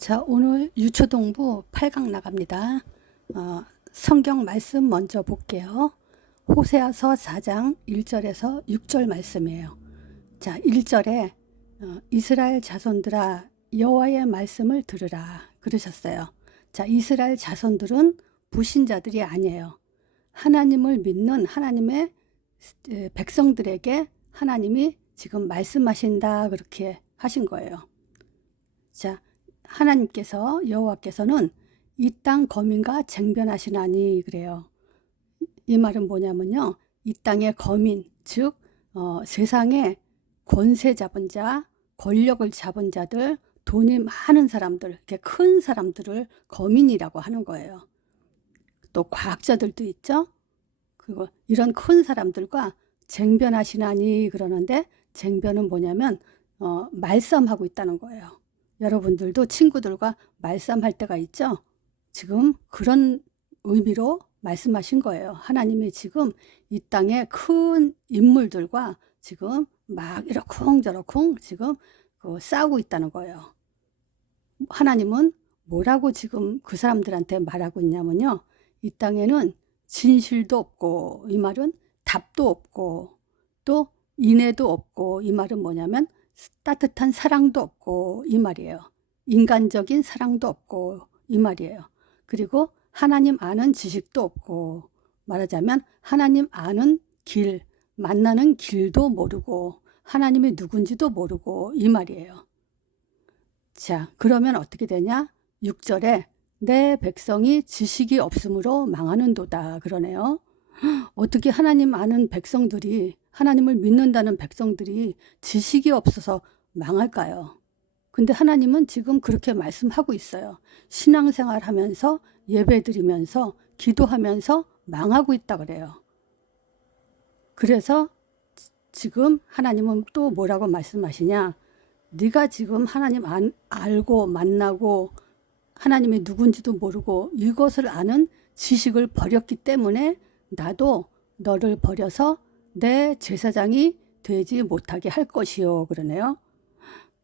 자, 오늘 유초동부 8강 나갑니다. 성경 말씀 먼저 볼게요. 호세아서 4장 1절에서 6절 말씀이에요. 자, 1절에 이스라엘 자손들아 여호와의 말씀을 들으라 그러셨어요. 자, 이스라엘 자손들은 불신자들이 아니에요. 하나님을 믿는 하나님의 백성들에게 하나님이 지금 말씀하신다 그렇게 하신 거예요. 자, 하나님께서 여호와께서는 이 땅 거민과 쟁변하시나니 그래요. 이 말은 뭐냐면요, 이 땅의 거민, 즉 세상에 권세 잡은 자, 권력을 잡은 자들, 돈이 많은 사람들, 이렇게 큰 사람들을 거민이라고 하는 거예요. 또 과학자들도 있죠. 그리고 이런 큰 사람들과 쟁변하시나니 그러는데, 쟁변은 뭐냐면 말싸움하고 있다는 거예요. 여러분들도 친구들과 말싸움할 때가 있죠. 지금 그런 의미로 말씀하신 거예요. 하나님이 지금 이 땅의 큰 인물들과 지금 막 이러쿵저러쿵 지금 싸우고 있다는 거예요. 하나님은 뭐라고 지금 그 사람들한테 말하고 있냐면요, 이 땅에는 진실도 없고, 이 말은 답도 없고, 또 인애도 없고, 이 말은 뭐냐면 따뜻한 사랑도 없고, 이 말이에요. 인간적인 사랑도 없고, 이 말이에요. 그리고 하나님 아는 지식도 없고, 말하자면 하나님 아는 길, 만나는 길도 모르고, 하나님이 누군지도 모르고, 이 말이에요. 자, 그러면 어떻게 되냐? 6절에 내 백성이 지식이 없으므로 망하는도다 그러네요. 어떻게 하나님 아는 백성들이, 하나님을 믿는다는 백성들이 지식이 없어서 망할까요? 근데 하나님은 지금 그렇게 말씀하고 있어요. 신앙생활 하면서 예배드리면서 기도하면서 망하고 있다 그래요. 그래서 지금 하나님은 또 뭐라고 말씀하시냐? 네가 지금 하나님 알고 만나고 하나님이 누군지도 모르고 이것을 아는 지식을 버렸기 때문에 나도 너를 버려서 내 제사장이 되지 못하게 할 것이요 그러네요.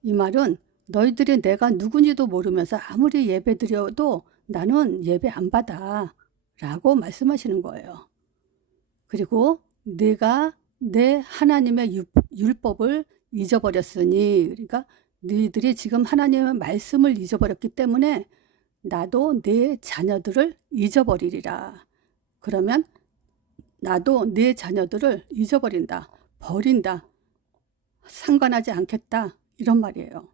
이 말은 너희들이 내가 누군지도 모르면서 아무리 예배 드려도 나는 예배 안 받아 라고 말씀하시는 거예요. 그리고 내가 내 하나님의 율법을 잊어버렸으니, 그러니까 너희들이 지금 하나님의 말씀을 잊어버렸기 때문에 나도 내 자녀들을 잊어버리리라. 그러면 나도 내 자녀들을 잊어버린다, 버린다, 상관하지 않겠다, 이런 말이에요.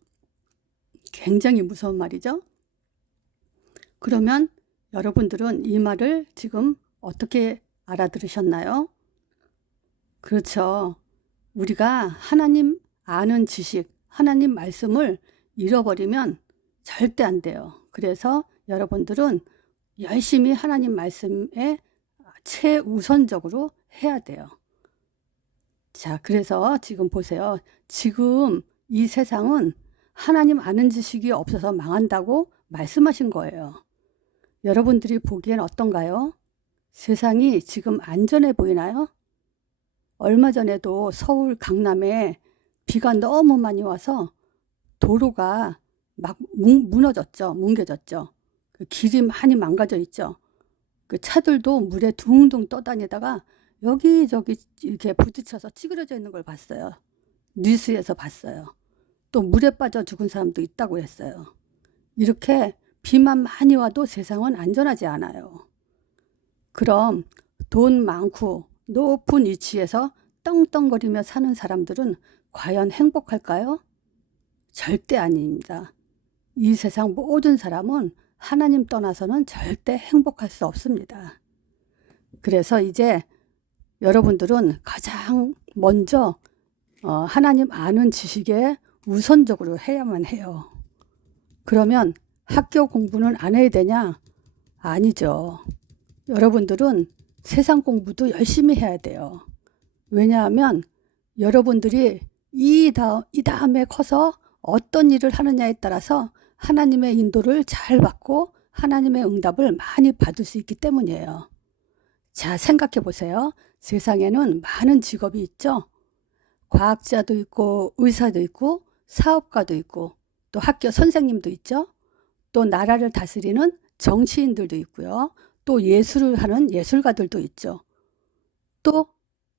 굉장히 무서운 말이죠. 그러면 여러분들은 이 말을 지금 어떻게 알아들으셨나요? 그렇죠. 우리가 하나님 아는 지식, 하나님 말씀을 잃어버리면 절대 안 돼요. 그래서 여러분들은 열심히 하나님 말씀에 최우선적으로 해야 돼요. 자, 그래서 지금 보세요. 지금 이 세상은 하나님 아는 지식이 없어서 망한다고 말씀하신 거예요. 여러분들이 보기엔 어떤가요? 세상이 지금 안전해 보이나요? 얼마 전에도 서울 강남에 비가 너무 많이 와서 도로가 막 무너졌죠. 뭉개졌죠. 그 길이 많이 망가져 있죠. 그 차들도 물에 둥둥 떠다니다가 여기저기 이렇게 부딪혀서 찌그러져 있는 걸 봤어요. 뉴스에서 봤어요. 또 물에 빠져 죽은 사람도 있다고 했어요. 이렇게 비만 많이 와도 세상은 안전하지 않아요. 그럼 돈 많고 높은 위치에서 떵떵거리며 사는 사람들은 과연 행복할까요? 절대 아닙니다. 이 세상 모든 사람은 하나님 떠나서는 절대 행복할 수 없습니다. 그래서 이제 여러분들은 가장 먼저 하나님 아는 지식에 우선적으로 해야만 해요. 그러면 학교 공부는 안 해야 되냐? 아니죠. 여러분들은 세상 공부도 열심히 해야 돼요. 왜냐하면 여러분들이 이 다음에 커서 어떤 일을 하느냐에 따라서 하나님의 인도를 잘 받고 하나님의 응답을 많이 받을 수 있기 때문이에요. 자, 생각해 보세요. 세상에는 많은 직업이 있죠. 과학자도 있고 의사도 있고 사업가도 있고 또 학교 선생님도 있죠. 또 나라를 다스리는 정치인들도 있고요. 또 예술을 하는 예술가들도 있죠. 또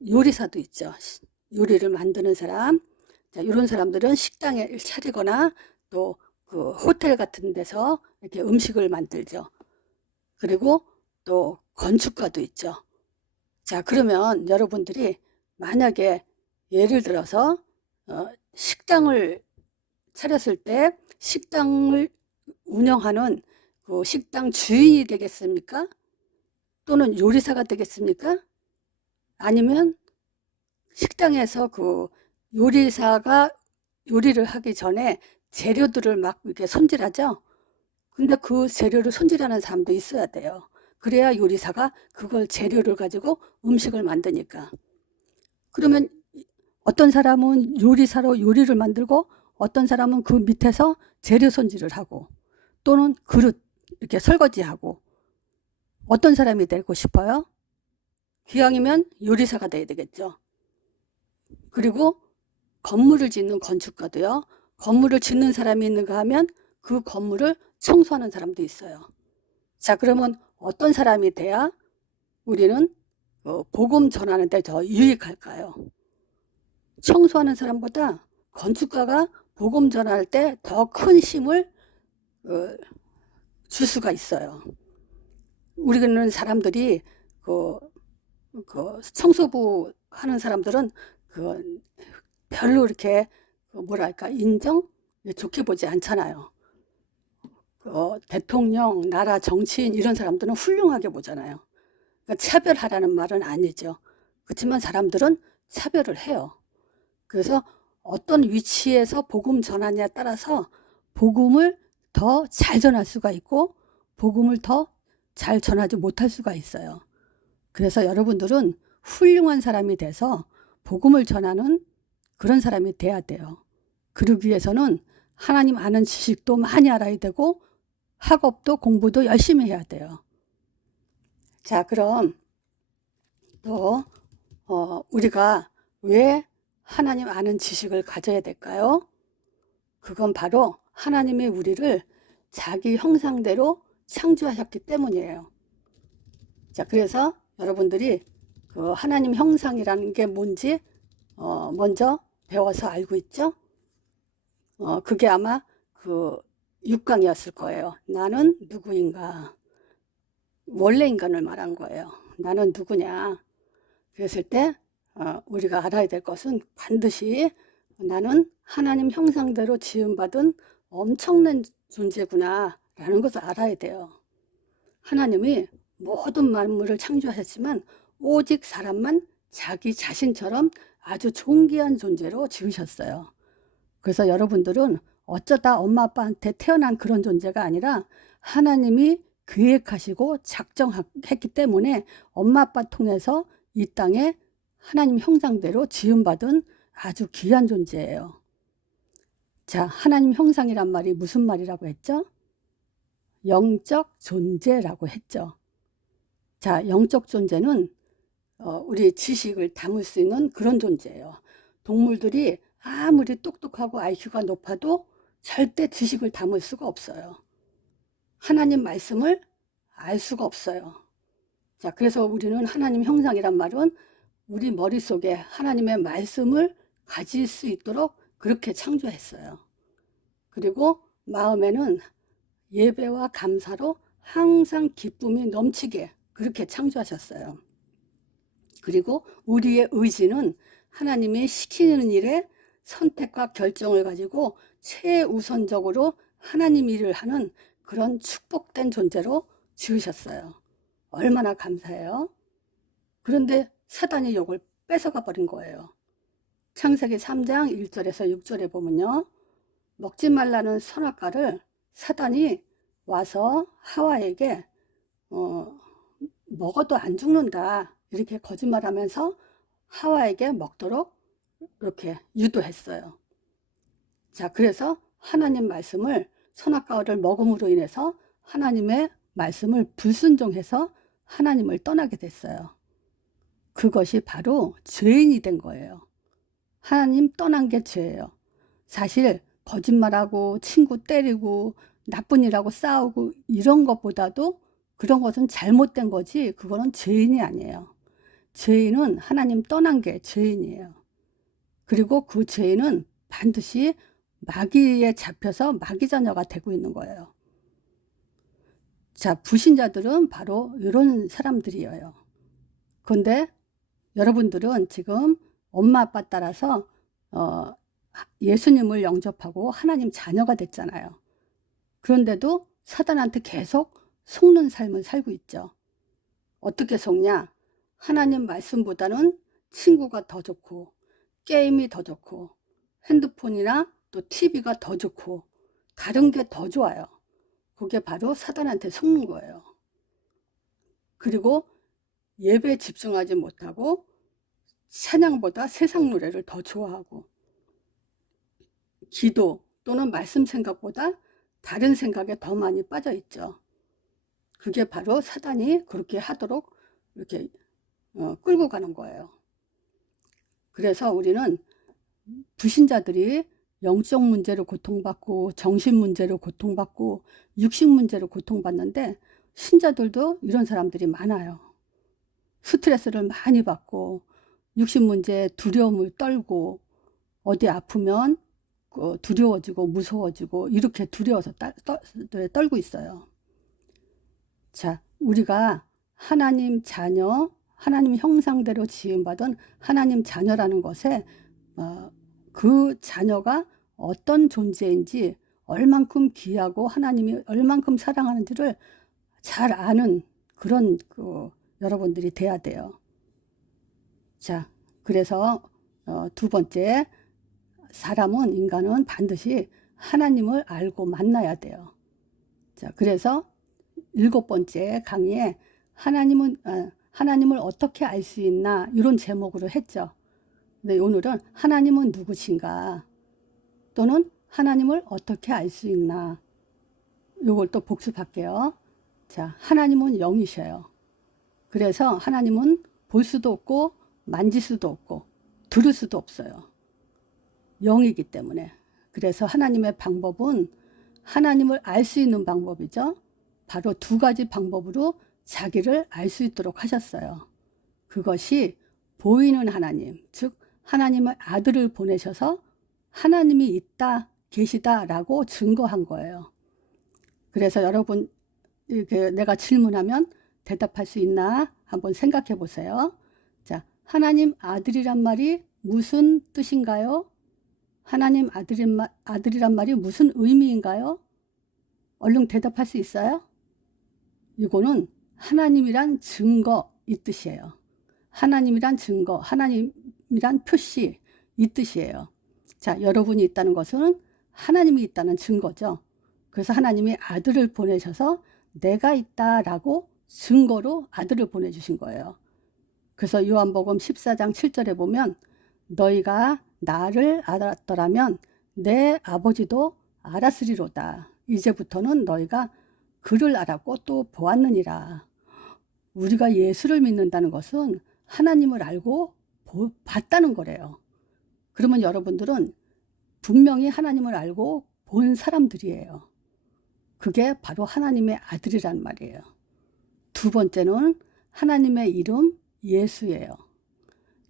요리사도 있죠. 요리를 만드는 사람. 자, 이런 사람들은 식당에 차리거나 또 그 호텔 같은 데서 이렇게 음식을 만들죠. 그리고 또 건축가도 있죠. 자, 그러면 여러분들이 만약에 예를 들어서 식당을 차렸을 때 식당을 운영하는 그 식당 주인이 되겠습니까? 또는 요리사가 되겠습니까? 아니면 식당에서 그 요리사가 요리를 하기 전에 재료들을 막 이렇게 손질하죠? 근데 그 재료를 손질하는 사람도 있어야 돼요. 그래야 요리사가 그걸 재료를 가지고 음식을 만드니까. 그러면 어떤 사람은 요리사로 요리를 만들고 어떤 사람은 그 밑에서 재료 손질을 하고 또는 그릇 이렇게 설거지하고 어떤 사람이 되고 싶어요? 기왕이면 요리사가 돼야 되겠죠. 그리고 건물을 짓는 건축가도요. 건물을 짓는 사람이 있는가 하면 그 건물을 청소하는 사람도 있어요. 자, 그러면 어떤 사람이 돼야 우리는 복음 전하는 데 더 유익할까요? 청소하는 사람보다 건축가가 복음 전할 때 더 큰 힘을 줄 수가 있어요. 우리는 사람들이 그 청소부 하는 사람들은 별로 이렇게 뭐랄까 인정 좋게 보지 않잖아요. 대통령, 나라 정치인 이런 사람들은 훌륭하게 보잖아요. 그러니까 차별하라는 말은 아니죠. 그렇지만 사람들은 차별을 해요. 그래서 어떤 위치에서 복음 전하냐에 따라서 복음을 더 잘 전할 수가 있고 복음을 더 잘 전하지 못할 수가 있어요. 그래서 여러분들은 훌륭한 사람이 돼서 복음을 전하는 그런 사람이 돼야 돼요. 그러기 위해서는 하나님 아는 지식도 많이 알아야 되고 학업도 공부도 열심히 해야 돼요. 자, 그럼 또 우리가 왜 하나님 아는 지식을 가져야 될까요? 그건 바로 하나님이 우리를 자기 형상대로 창조하셨기 때문이에요. 자, 그래서 여러분들이 그 하나님 형상이라는 게 뭔지 먼저 배워서 알고 있죠? 그게 아마 그 6강이었을 거예요. 나는 누구인가? 원래 인간을 말한 거예요. 나는 누구냐? 그랬을 때 우리가 알아야 될 것은 반드시 나는 하나님 형상대로 지음받은 엄청난 존재구나 라는 것을 알아야 돼요. 하나님이 모든 만물을 창조하셨지만 오직 사람만 자기 자신처럼 아주 존귀한 존재로 지으셨어요. 그래서 여러분들은 어쩌다 엄마 아빠한테 태어난 그런 존재가 아니라 하나님이 계획하시고 작정했기 때문에 엄마 아빠 통해서 이 땅에 하나님 형상대로 지음받은 아주 귀한 존재예요. 자, 하나님 형상이란 말이 무슨 말이라고 했죠? 영적 존재라고 했죠. 자, 영적 존재는 우리 지식을 담을 수 있는 그런 존재예요. 동물들이 아무리 똑똑하고 IQ가 높아도 절대 지식을 담을 수가 없어요. 하나님 말씀을 알 수가 없어요. 자, 그래서 우리는 하나님 형상이란 말은 우리 머릿속에 하나님의 말씀을 가질 수 있도록 그렇게 창조했어요. 그리고 마음에는 예배와 감사로 항상 기쁨이 넘치게 그렇게 창조하셨어요. 그리고 우리의 의지는 하나님이 시키는 일에 선택과 결정을 가지고 최우선적으로 하나님 일을 하는 그런 축복된 존재로 지으셨어요. 얼마나 감사해요. 그런데 사단이 이걸 뺏어가 버린 거예요. 창세기 3장 1절에서 6절에 보면요. 먹지 말라는 선악과를 사단이 와서 하와에게 먹어도 안 죽는다 이렇게 거짓말하면서 하와에게 먹도록 이렇게 유도했어요. 자, 그래서 하나님 말씀을 선악과를 먹음으로 인해서 하나님의 말씀을 불순종해서 하나님을 떠나게 됐어요. 그것이 바로 죄인이 된 거예요. 하나님 떠난 게 죄예요. 사실 거짓말하고 친구 때리고 나쁜 일하고 싸우고 이런 것보다도 그런 것은 잘못된 거지 그거는 죄인이 아니에요. 죄인은 하나님 떠난 게 죄인이에요. 그리고 그 죄인은 반드시 마귀에 잡혀서 마귀 자녀가 되고 있는 거예요. 자, 불신자들은 바로 이런 사람들이에요. 그런데 여러분들은 지금 엄마 아빠 따라서 예수님을 영접하고 하나님 자녀가 됐잖아요. 그런데도 사단한테 계속 속는 삶을 살고 있죠. 어떻게 속냐? 하나님 말씀보다는 친구가 더 좋고 게임이 더 좋고 핸드폰이나 또 TV가 더 좋고 다른 게 더 좋아요. 그게 바로 사단한테 속는 거예요. 그리고 예배에 집중하지 못하고 찬양보다 세상 노래를 더 좋아하고 기도 또는 말씀 생각보다 다른 생각에 더 많이 빠져 있죠. 그게 바로 사단이 그렇게 하도록 이렇게 끌고 가는 거예요. 그래서 우리는 불신자들이 영적 문제로 고통받고 정신 문제로 고통받고 육식 문제로 고통받는데 신자들도 이런 사람들이 많아요. 스트레스를 많이 받고 육신 문제에 두려움을 떨고 어디 아프면 두려워지고 무서워지고 이렇게 두려워서 떨고 있어요. 자, 우리가 하나님 자녀, 하나님 형상대로 지음받은 하나님 자녀라는 것에 그 자녀가 어떤 존재인지 얼만큼 귀하고 하나님이 얼만큼 사랑하는지를 잘 아는 그런 여러분들이 돼야 돼요. 자, 그래서 두 번째, 인간은 반드시 하나님을 알고 만나야 돼요. 자, 그래서 7번째 강의에 하나님을 어떻게 알 수 있나 이런 제목으로 했죠. 근데 오늘은 하나님은 누구신가 또는 하나님을 어떻게 알 수 있나 이걸 또 복습할게요. 자, 하나님은 영이셔요. 그래서 하나님은 볼 수도 없고 만질 수도 없고 들을 수도 없어요. 영이기 때문에. 그래서 하나님의 방법은 하나님을 알 수 있는 방법이죠. 바로 두 가지 방법으로 자기를 알 수 있도록 하셨어요. 그것이 보이는 하나님, 즉 하나님의 아들을 보내셔서 하나님이 있다, 계시다라고 증거한 거예요. 그래서 여러분 이렇게 내가 질문하면 대답할 수 있나 한번 생각해 보세요. 자, 하나님 아들이란 말이 무슨 뜻인가요? 하나님 아들이란 말이 무슨 의미인가요? 얼른 대답할 수 있어요? 이거는 하나님이란 증거 이 뜻이에요. 하나님이란 증거, 하나님이란 표시 이 뜻이에요. 자, 여러분이 있다는 것은 하나님이 있다는 증거죠. 그래서 하나님이 아들을 보내셔서 내가 있다라고 증거로 아들을 보내주신 거예요. 그래서 요한복음 14장 7절에 보면 너희가 나를 알았더라면 내 아버지도 알았으리로다. 이제부터는 너희가 그를 알았고 또 보았느니라. 우리가 예수를 믿는다는 것은 하나님을 알고 봤다는 거래요. 그러면 여러분들은 분명히 하나님을 알고 본 사람들이에요. 그게 바로 하나님의 아들이란 말이에요. 두 번째는 하나님의 이름 예수예요.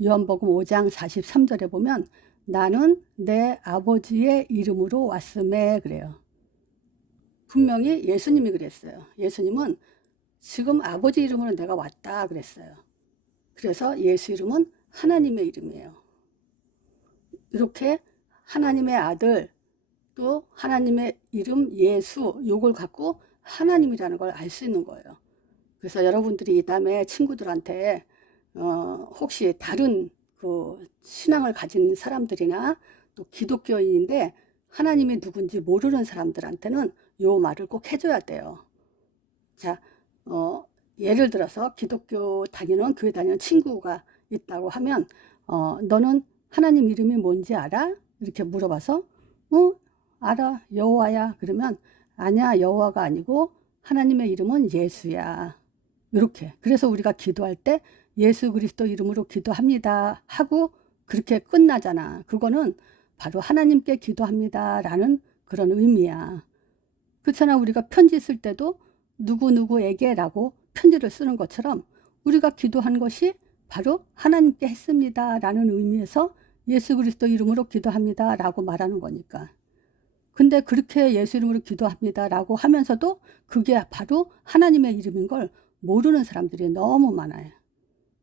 요한복음 5장 43절에 보면 나는 내 아버지의 이름으로 왔음에 그래요. 분명히 예수님이 그랬어요. 예수님은 지금 아버지 이름으로 내가 왔다 그랬어요. 그래서 예수 이름은 하나님의 이름이에요. 이렇게 하나님의 아들 또 하나님의 이름 예수 요걸 갖고 하나님이라는 걸 알 수 있는 거예요. 그래서 여러분들이 이 다음에 친구들한테 혹시 다른 신앙을 가진 사람들이나 또 기독교인인데 하나님이 누군지 모르는 사람들한테는 요 말을 꼭 해줘야 돼요. 자, 예를 들어서 기독교 다니는 교회 다니는 친구가 있다고 하면 너는 하나님 이름이 뭔지 알아? 이렇게 물어봐서 알아 여호와야. 그러면 아니야 여호와가 아니고 하나님의 이름은 예수야. 이렇게. 그래서 우리가 기도할 때 예수 그리스도 이름으로 기도합니다 하고 그렇게 끝나잖아. 그거는 바로 하나님께 기도합니다 라는 그런 의미야. 그렇잖아. 우리가 편지 쓸 때도 누구누구에게 라고 편지를 쓰는 것처럼 우리가 기도한 것이 바로 하나님께 했습니다 라는 의미에서 예수 그리스도 이름으로 기도합니다 라고 말하는 거니까. 근데 그렇게 예수 이름으로 기도합니다 라고 하면서도 그게 바로 하나님의 이름인 걸 모르는 사람들이 너무 많아요.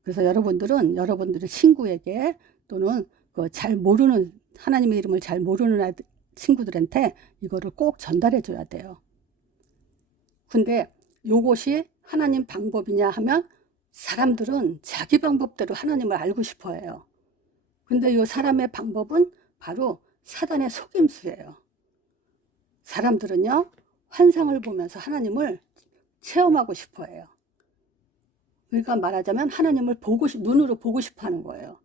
그래서 여러분들은 여러분들의 친구에게 또는 그 잘 모르는 하나님의 이름을 잘 모르는 친구들한테 이거를 꼭 전달해 줘야 돼요. 근데 요것이 하나님 방법이냐 하면 사람들은 자기 방법대로 하나님을 알고 싶어 해요. 근데 요 사람의 방법은 바로 사단의 속임수예요. 사람들은요, 환상을 보면서 하나님을 체험하고 싶어 해요. 그러니까 말하자면 하나님을 눈으로 보고 싶어 하는 거예요.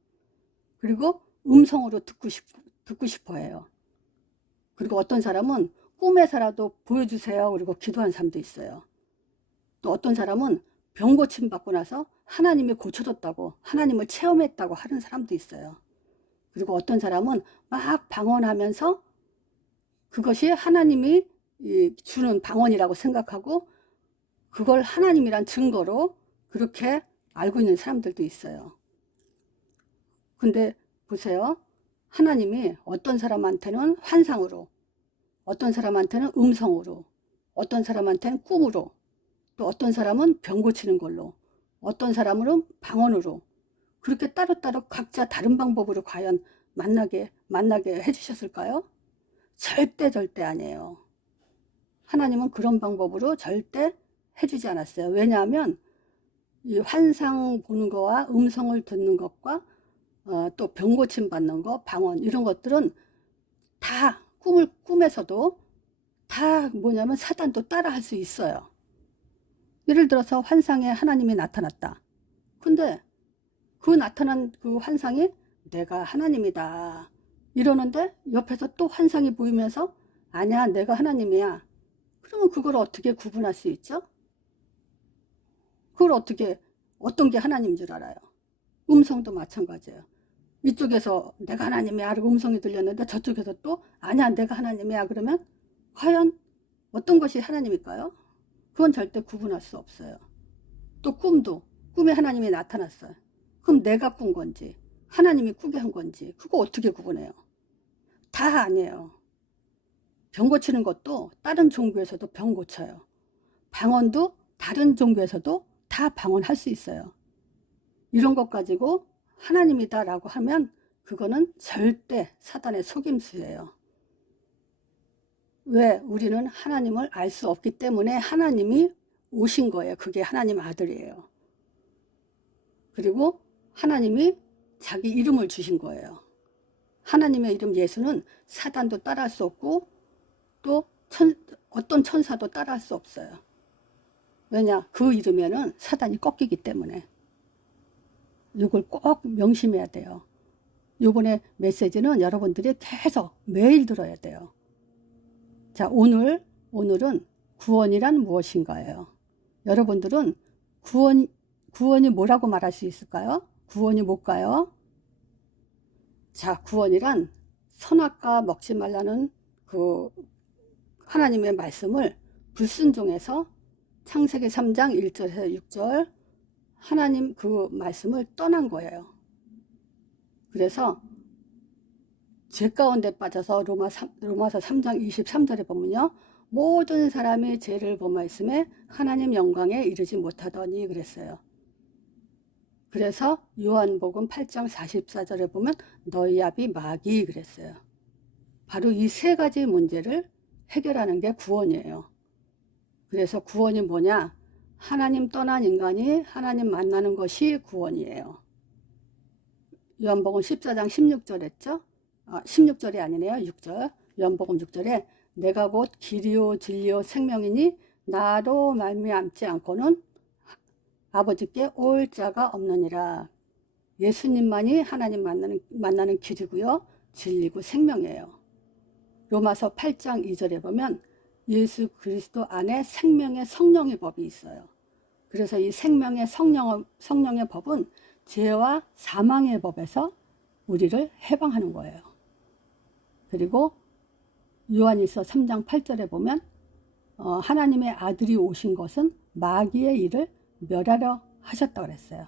그리고 음성으로 듣고 싶어 해요. 그리고 어떤 사람은 꿈에서라도 보여주세요. 그리고 기도한 사람도 있어요. 또 어떤 사람은 병 고침 받고 나서 하나님이 고쳐줬다고, 하나님을 체험했다고 하는 사람도 있어요. 그리고 어떤 사람은 막 방언하면서 그것이 하나님이 주는 방언이라고 생각하고 그걸 하나님이란 증거로 그렇게 알고 있는 사람들도 있어요. 근데 보세요. 하나님이 어떤 사람한테는 환상으로, 어떤 사람한테는 음성으로, 어떤 사람한테는 꿈으로, 또 어떤 사람은 병 고치는 걸로, 어떤 사람은 방언으로, 그렇게 따로따로 각자 다른 방법으로 과연 만나게 해주셨을까요? 절대 아니에요. 하나님은 그런 방법으로 절대 해주지 않았어요. 왜냐하면 이 환상 보는 거와 음성을 듣는 것과 또 병 고침 받는 거, 방언 이런 것들은 다 꿈에서도 다 뭐냐면 사단도 따라 할 수 있어요. 예를 들어서 환상에 하나님이 나타났다. 근데 그 나타난 그 환상이 내가 하나님이다 이러는데 옆에서 또 환상이 보이면서 아니야 내가 하나님이야. 그러면 그걸 어떻게 구분할 수 있죠? 그걸 어떤 게 하나님인 줄 알아요? 음성도 마찬가지예요. 이쪽에서 내가 하나님이야 하고 음성이 들렸는데 저쪽에서 또 아니야 내가 하나님이야 그러면 과연 어떤 것이 하나님일까요? 그건 절대 구분할 수 없어요. 또 꿈에 하나님이 나타났어요. 그럼 내가 꾼 건지 하나님이 꾸게 한 건지 그거 어떻게 구분해요? 다 아니에요. 병 고치는 것도 다른 종교에서도 병 고쳐요. 방언도 다른 종교에서도 다 방언할 수 있어요. 이런 것 가지고 하나님이다 라고 하면 그거는 절대 사단의 속임수예요. 왜? 우리는 하나님을 알 수 없기 때문에 하나님이 오신 거예요. 그게 하나님 아들이에요. 그리고 하나님이 자기 이름을 주신 거예요. 하나님의 이름 예수는 사단도 따라할 수 없고 또 어떤 천사도 따라할 수 없어요. 왜냐? 그 이름에는 사단이 꺾이기 때문에. 이걸 꼭 명심해야 돼요. 이번에 메시지는 여러분들이 계속 매일 들어야 돼요. 자, 오늘은 구원이란 무엇인가요? 여러분들은 구원이 뭐라고 말할 수 있을까요? 구원이 뭘까요? 자, 구원이란 선악과 먹지 말라는 그 하나님의 말씀을 불순종해서 창세기 3장 1절에서 6절 하나님 그 말씀을 떠난 거예요. 그래서 죄 가운데 빠져서 로마서 3장 23절에 보면요. 모든 사람이 죄를 범하였음에 하나님 영광에 이르지 못하더니 그랬어요. 그래서 요한복음 8장 44절에 보면 너희 아비 마귀 그랬어요. 바로 이 세 가지 문제를 해결하는 게 구원이에요. 그래서 구원이 뭐냐? 하나님 떠난 인간이 하나님 만나는 것이 구원이에요. 요한복음 14장 16절 했죠? 16절이 아니네요. 6절. 요한복음 6절에 내가 곧 길이요 진리요 생명이니 나로 말미암지 않고는 아버지께 올 자가 없느니라. 예수님만이 하나님 만나는 길이고요. 진리고 생명이에요. 로마서 8장 2절에 보면 예수 그리스도 안에 생명의 성령의 법이 있어요. 그래서 이 생명의 성령의 법은 죄와 사망의 법에서 우리를 해방하는 거예요. 그리고 요한일서 3장 8절에 보면 하나님의 아들이 오신 것은 마귀의 일을 멸하려 하셨다고 그랬어요.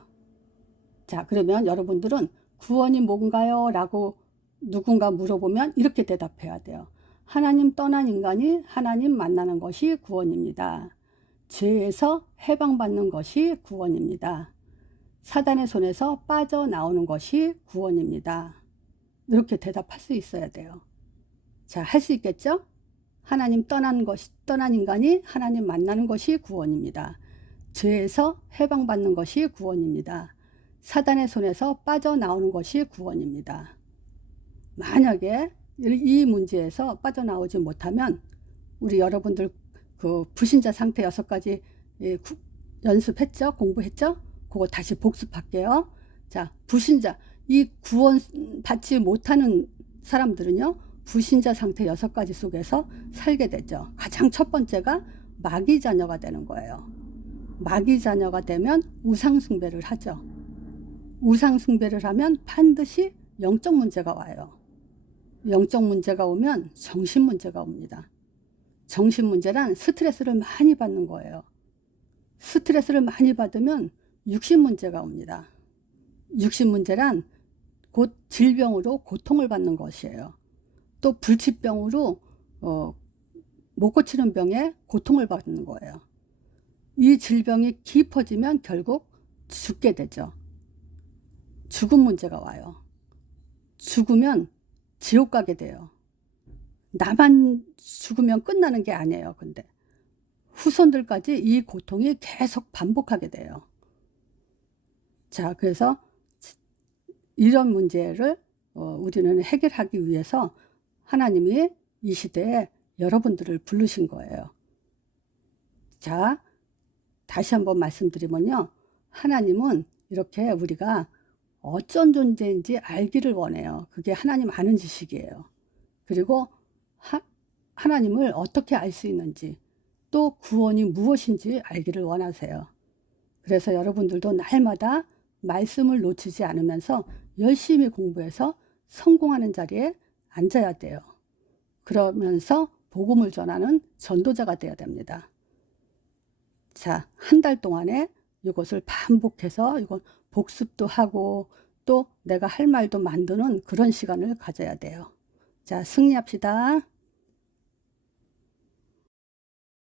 자, 그러면 여러분들은 구원이 뭔가요? 라고 누군가 물어보면 이렇게 대답해야 돼요. 하나님 떠난 인간이 하나님 만나는 것이 구원입니다. 죄에서 해방받는 것이 구원입니다. 사단의 손에서 빠져나오는 것이 구원입니다. 이렇게 대답할 수 있어야 돼요. 자, 할 수 있겠죠? 하나님 떠난 인간이 하나님 만나는 것이 구원입니다. 죄에서 해방받는 것이 구원입니다. 사단의 손에서 빠져나오는 것이 구원입니다. 만약에 이 문제에서 빠져나오지 못하면 우리 여러분들 그 불신자 상태 6가지 연습했죠? 공부했죠? 그거 다시 복습할게요. 자, 불신자, 이 구원 받지 못하는 사람들은요, 불신자 상태 6가지 속에서 살게 되죠. 가장 첫 번째가 마귀 자녀가 되는 거예요. 마귀 자녀가 되면 우상 숭배를 하죠. 우상 숭배를 하면 반드시 영적 문제가 와요. 영적 문제가 오면 정신 문제가 옵니다. 정신 문제란 스트레스를 많이 받는 거예요. 스트레스를 많이 받으면 육신 문제가 옵니다. 육신 문제란 곧 질병으로 고통을 받는 것이에요. 또 불치병으로 못 고치는 병에 고통을 받는 거예요. 이 질병이 깊어지면 결국 죽게 되죠. 죽음 문제가 와요. 죽으면 지옥 가게 돼요. 나만 죽으면 끝나는 게 아니에요. 근데 후손들까지 이 고통이 계속 반복하게 돼요. 자, 그래서 이런 문제를 우리는 해결하기 위해서 하나님이 이 시대에 여러분들을 부르신 거예요. 자, 다시 한번 말씀드리면요. 하나님은 이렇게 우리가 어쩐 존재인지 알기를 원해요. 그게 하나님 아는 지식이에요. 그리고 하나님을 어떻게 알 수 있는지, 또 구원이 무엇인지 알기를 원하세요. 그래서 여러분들도 날마다 말씀을 놓치지 않으면서 열심히 공부해서 성공하는 자리에 앉아야 돼요. 그러면서 복음을 전하는 전도자가 되어야 됩니다. 자, 한 달 동안에 이것을 반복해서 이건 복습도 하고 또 내가 할 말도 만드는 그런 시간을 가져야 돼요. 자, 승리합시다.